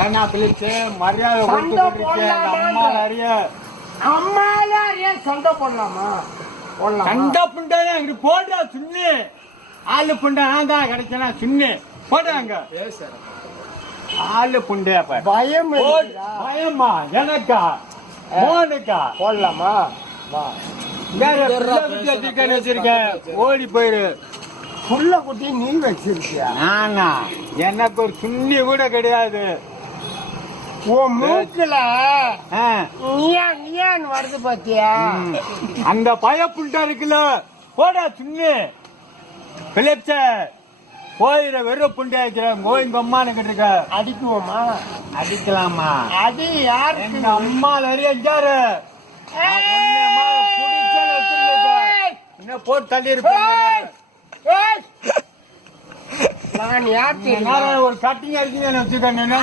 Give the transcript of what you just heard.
ஏன்னா பிள்ளைச்சு மரியாதை அம்மா அறிய அம்மால அறிய சண்டை போடலாமா? போடலாம். சண்டை புண்டானே அங்க போடுறா சுண்ணு. ஆளு புண்டை நான் தான் கிடைச்சனா சுண்ணு போடுறாங்க. ஆளு புண்டையா பயம் பயமா எனக்கா மோனுக்கா போடலாமா? வச்சிருக்கேன் ஓடி போயிரு. புள்ள குட்டி நீ வச்சிருக்கியா? நானா எனக்கு ஒரு சுண்ணி கூட கிடையாது. உன் மூக்குல நீயான் வருது பாத்தியா? அந்த பயப்புண்டா இருக்குல்ல போடா சுண்ணு பிலிப்ச போயிட வெறும் புண்டை வைக்கிறேன். கோயிங்க அம்மானு கிட்ட அடிக்குவோமா? அடிக்கலாமா? அது யாரு? எங்க அம்மா நிறைய போட்டு தள்ளி இருப்பேன். நான் யார் ஒரு கட்டிங் அடிச்சு வச்சுக்கேன்.